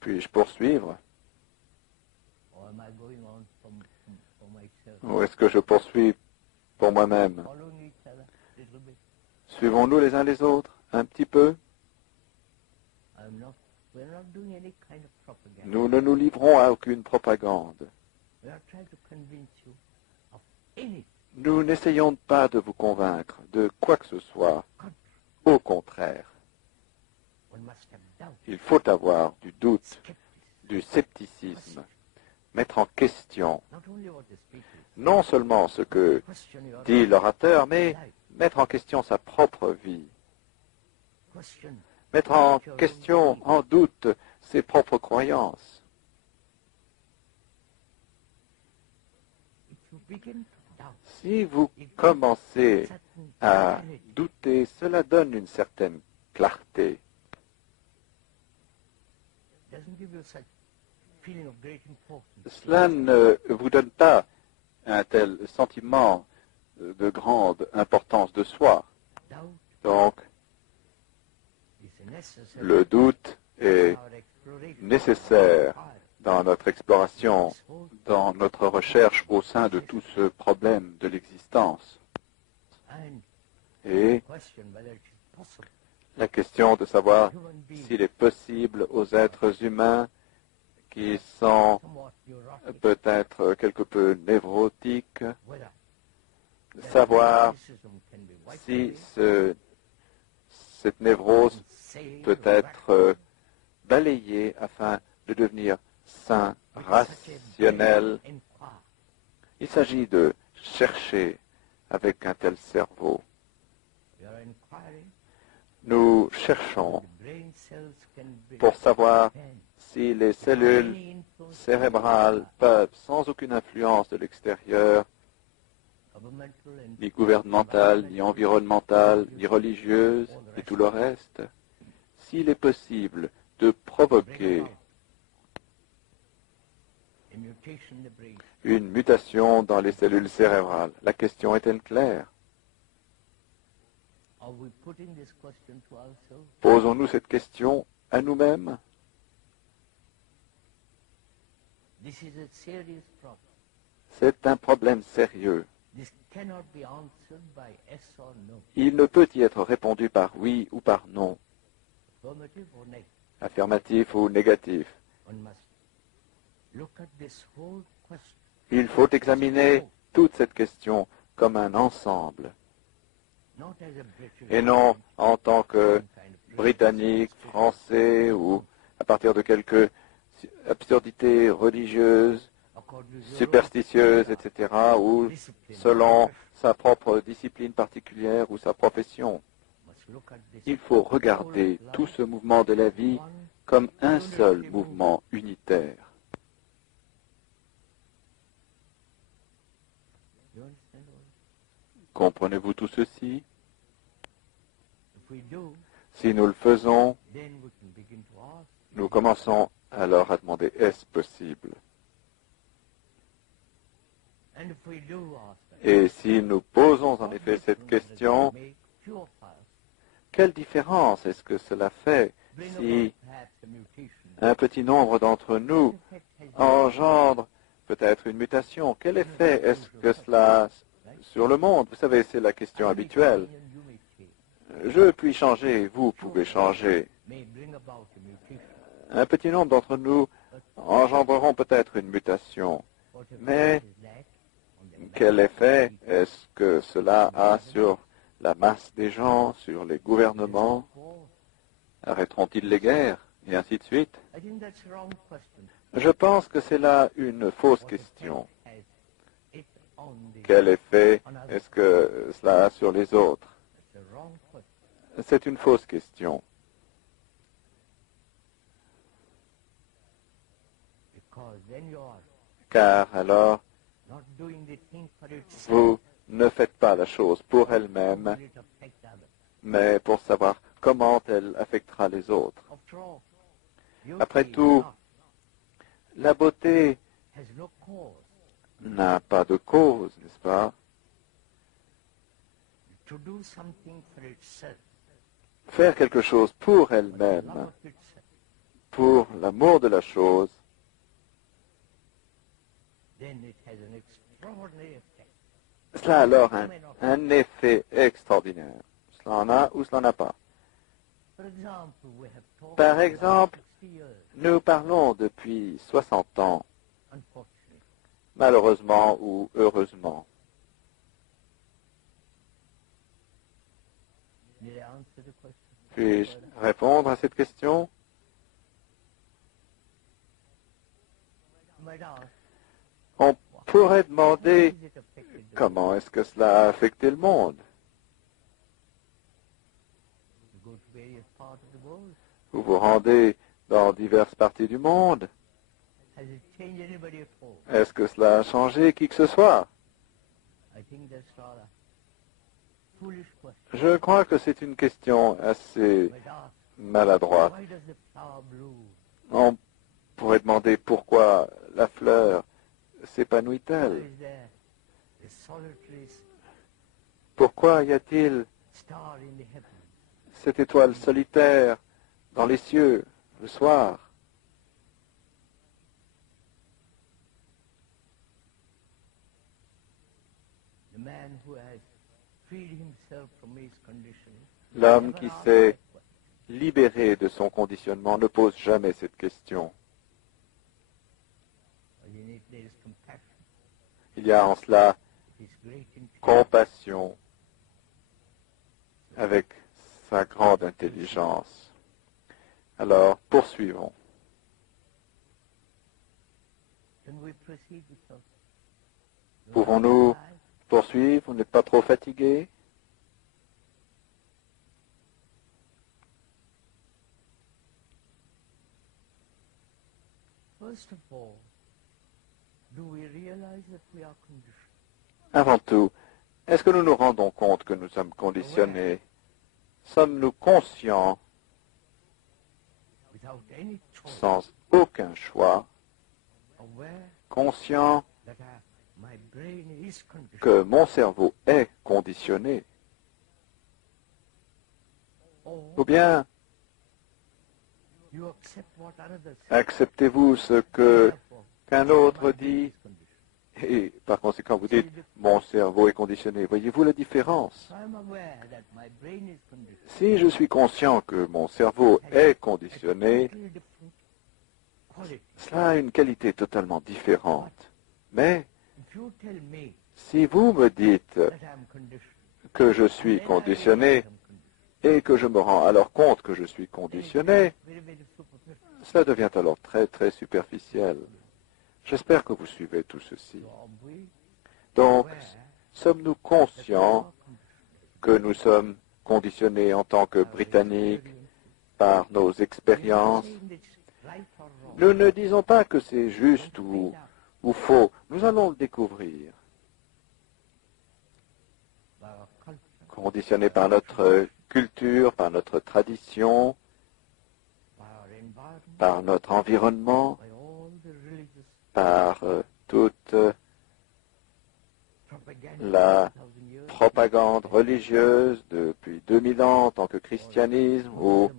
Puis-je poursuivre? Ou est-ce que je poursuis pour moi-même? Suivons-nous les uns les autres un petit peu? Nous ne nous livrons à aucune propagande. Nous n'essayons pas de vous convaincre de quoi que ce soit. Au contraire, il faut avoir du doute, du scepticisme, mettre en question non seulement ce que dit l'orateur, mais mettre en question sa propre vie, mettre en question, en doute, ses propres croyances. Si vous commencez à douter, cela donne une certaine clarté. Cela ne vous donne pas un tel sentiment de grande importance de soi. Donc, le doute est nécessaire dans notre exploration, dans notre recherche au sein de tout ce problème de l'existence. Et la question de savoir s'il est possible aux êtres humains qui sont peut-être quelque peu névrotiques, savoir si cette névrose peut être balayée afin de devenir sain, rationnel. Il s'agit de chercher avec un tel cerveau. Nous cherchons pour savoir si les cellules cérébrales peuvent, sans aucune influence de l'extérieur, ni gouvernementale, ni environnementale, ni religieuse, et tout le reste, s'il est possible de provoquer une mutation dans les cellules cérébrales. La question est-elle claire? Posons-nous cette question à nous-mêmes? C'est un problème sérieux. Il ne peut y être répondu par oui ou par non, affirmatif ou négatif. Il faut examiner toute cette question comme un ensemble, et non en tant que Britannique, Français, ou à partir de quelques absurdités religieuses, superstitieuses, etc., ou selon sa propre discipline particulière ou sa profession. Il faut regarder tout ce mouvement de la vie comme un seul mouvement unitaire. Comprenez-vous tout ceci? Si nous le faisons, nous commençons alors à demander, est-ce possible? Et si nous posons en effet cette question, quelle différence est-ce que cela fait si un petit nombre d'entre nous engendre peut-être une mutation? Quel effet est-ce que cela a sur le monde? Vous savez, c'est la question habituelle. Je puis changer, vous pouvez changer. Un petit nombre d'entre nous engendreront peut-être une mutation, mais quel effet est-ce que cela a sur la masse des gens, sur les gouvernements? Arrêteront-ils les guerres? Et ainsi de suite. Je pense que c'est là une fausse question. Quel effet est-ce que cela a sur les autres? C'est une fausse question. Car alors, vous ne faites pas la chose pour elle-même, mais pour savoir comment elle affectera les autres. Après tout, la beauté n'a pas de cause, n'est-ce pas? Faire quelque chose pour elle-même, pour l'amour de la chose, cela a alors un effet extraordinaire. Cela en a ou cela n'en a pas. Par exemple, nous parlons depuis 60 ans, malheureusement ou heureusement. Puis-je répondre à cette question? On pourrait demander comment est-ce que cela a affecté le monde. Vous vous rendez dans diverses parties du monde. Est-ce que cela a changé qui que ce soit? Je crois que c'est une question assez maladroite. On pourrait demander pourquoi la fleur s'épanouit-elle? Pourquoi y a-t-il cette étoile solitaire dans les cieux le soir? L'homme qui s'est libéré de son conditionnement ne pose jamais cette question. Il y a en cela compassion avec sa grande intelligence. Alors, poursuivons. Pouvons-nous poursuivre? Vous n'êtes pas trop fatigué? Avant tout, est-ce que nous nous rendons compte que nous sommes conditionnés? Sommes-nous conscients, sans aucun choix, conscients que mon cerveau est conditionné? Ou bien, acceptez-vous ce qu'un autre dit et par conséquent vous dites mon cerveau est conditionné. Voyez-vous la différence? Si je suis conscient que mon cerveau est conditionné, cela a une qualité totalement différente. Mais si vous me dites que je suis conditionné et que je me rends alors compte que je suis conditionné, cela devient alors très très superficiel. J'espère que vous suivez tout ceci. Donc, sommes-nous conscients que nous sommes conditionnés en tant que Britanniques par nos expériences? Nous ne disons pas que c'est juste ou faux. Nous allons le découvrir. Conditionnés par notre culture, par notre tradition, par notre environnement, par toute la propagande religieuse depuis 2000 ans en tant que christianisme ou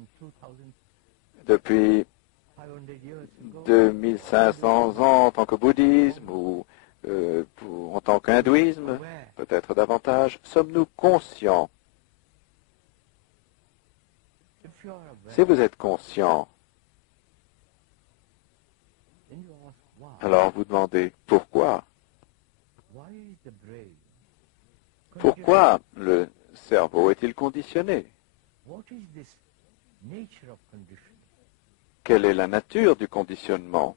depuis 2500 ans en tant que bouddhisme ou en tant qu'hindouisme, peut-être davantage. Sommes-nous conscients? Si vous êtes conscient, alors vous demandez pourquoi? Pourquoi le cerveau est-il conditionné? Quelle est la nature du conditionnement?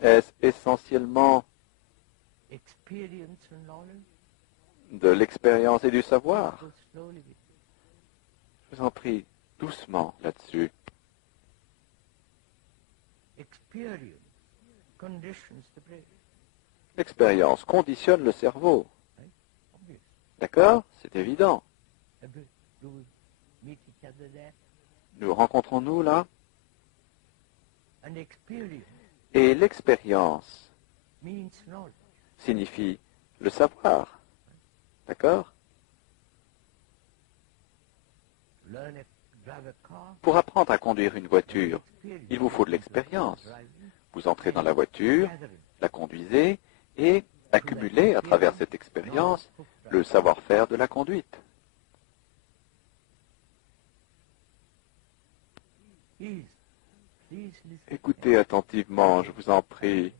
Est-ce essentiellement de l'expérience et du savoir? Je vous en prie, doucement là-dessus. L'expérience conditionne le cerveau. D'accord? C'est évident. Nous rencontrons-nous là? Et l'expérience signifie le savoir. D'accord? Pour apprendre à conduire une voiture, il vous faut de l'expérience. Vous entrez dans la voiture, la conduisez et accumulez à travers cette expérience le savoir-faire de la conduite. Écoutez attentivement, je vous en prie.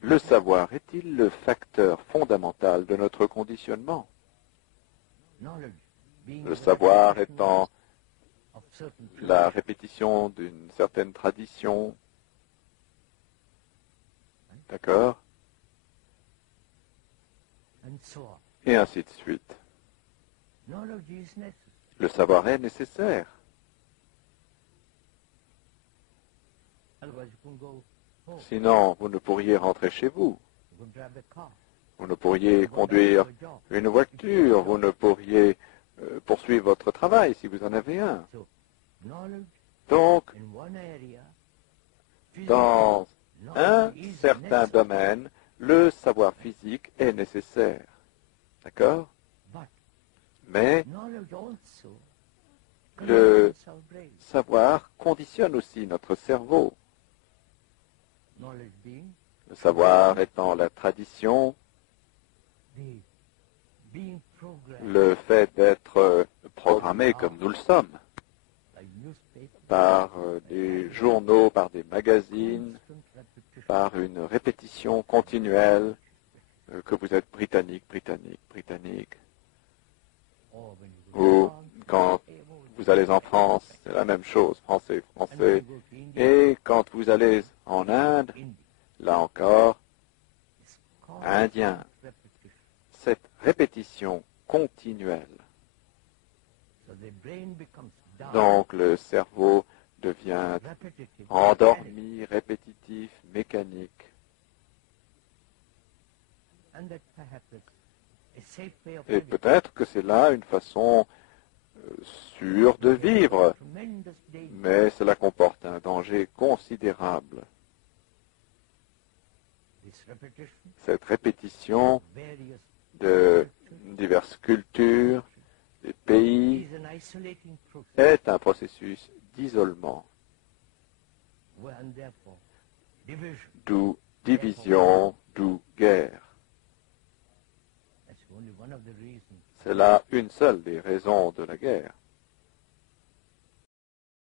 Le savoir est-il le facteur fondamental de notre conditionnement? Le savoir étant la répétition d'une certaine tradition. D'accord? Et ainsi de suite. Le savoir est nécessaire. Sinon, vous ne pourriez rentrer chez vous. Vous ne pourriez conduire une voiture. Vous ne pourriez poursuivre votre travail si vous en avez un. Donc, dans un certain domaine, le savoir physique est nécessaire. D'accord? Mais le savoir conditionne aussi notre cerveau. Le savoir étant la tradition, le fait d'être programmé comme nous le sommes, par des journaux, par des magazines, par une répétition continuelle que vous êtes britannique, britannique, britannique. Ou quand vous allez en France, c'est la même chose, français, français. Et quand vous allez en Inde, là encore, indien. Cette répétition continuelle. Donc le cerveau devient endormi, répétitif, mécanique. Et peut-être que c'est là une façon sûre de vivre, mais cela comporte un danger considérable. Cette répétition de diverses cultures, des pays, est un processus d'isolement, d'où division, d'où guerre. C'est là une seule des raisons de la guerre.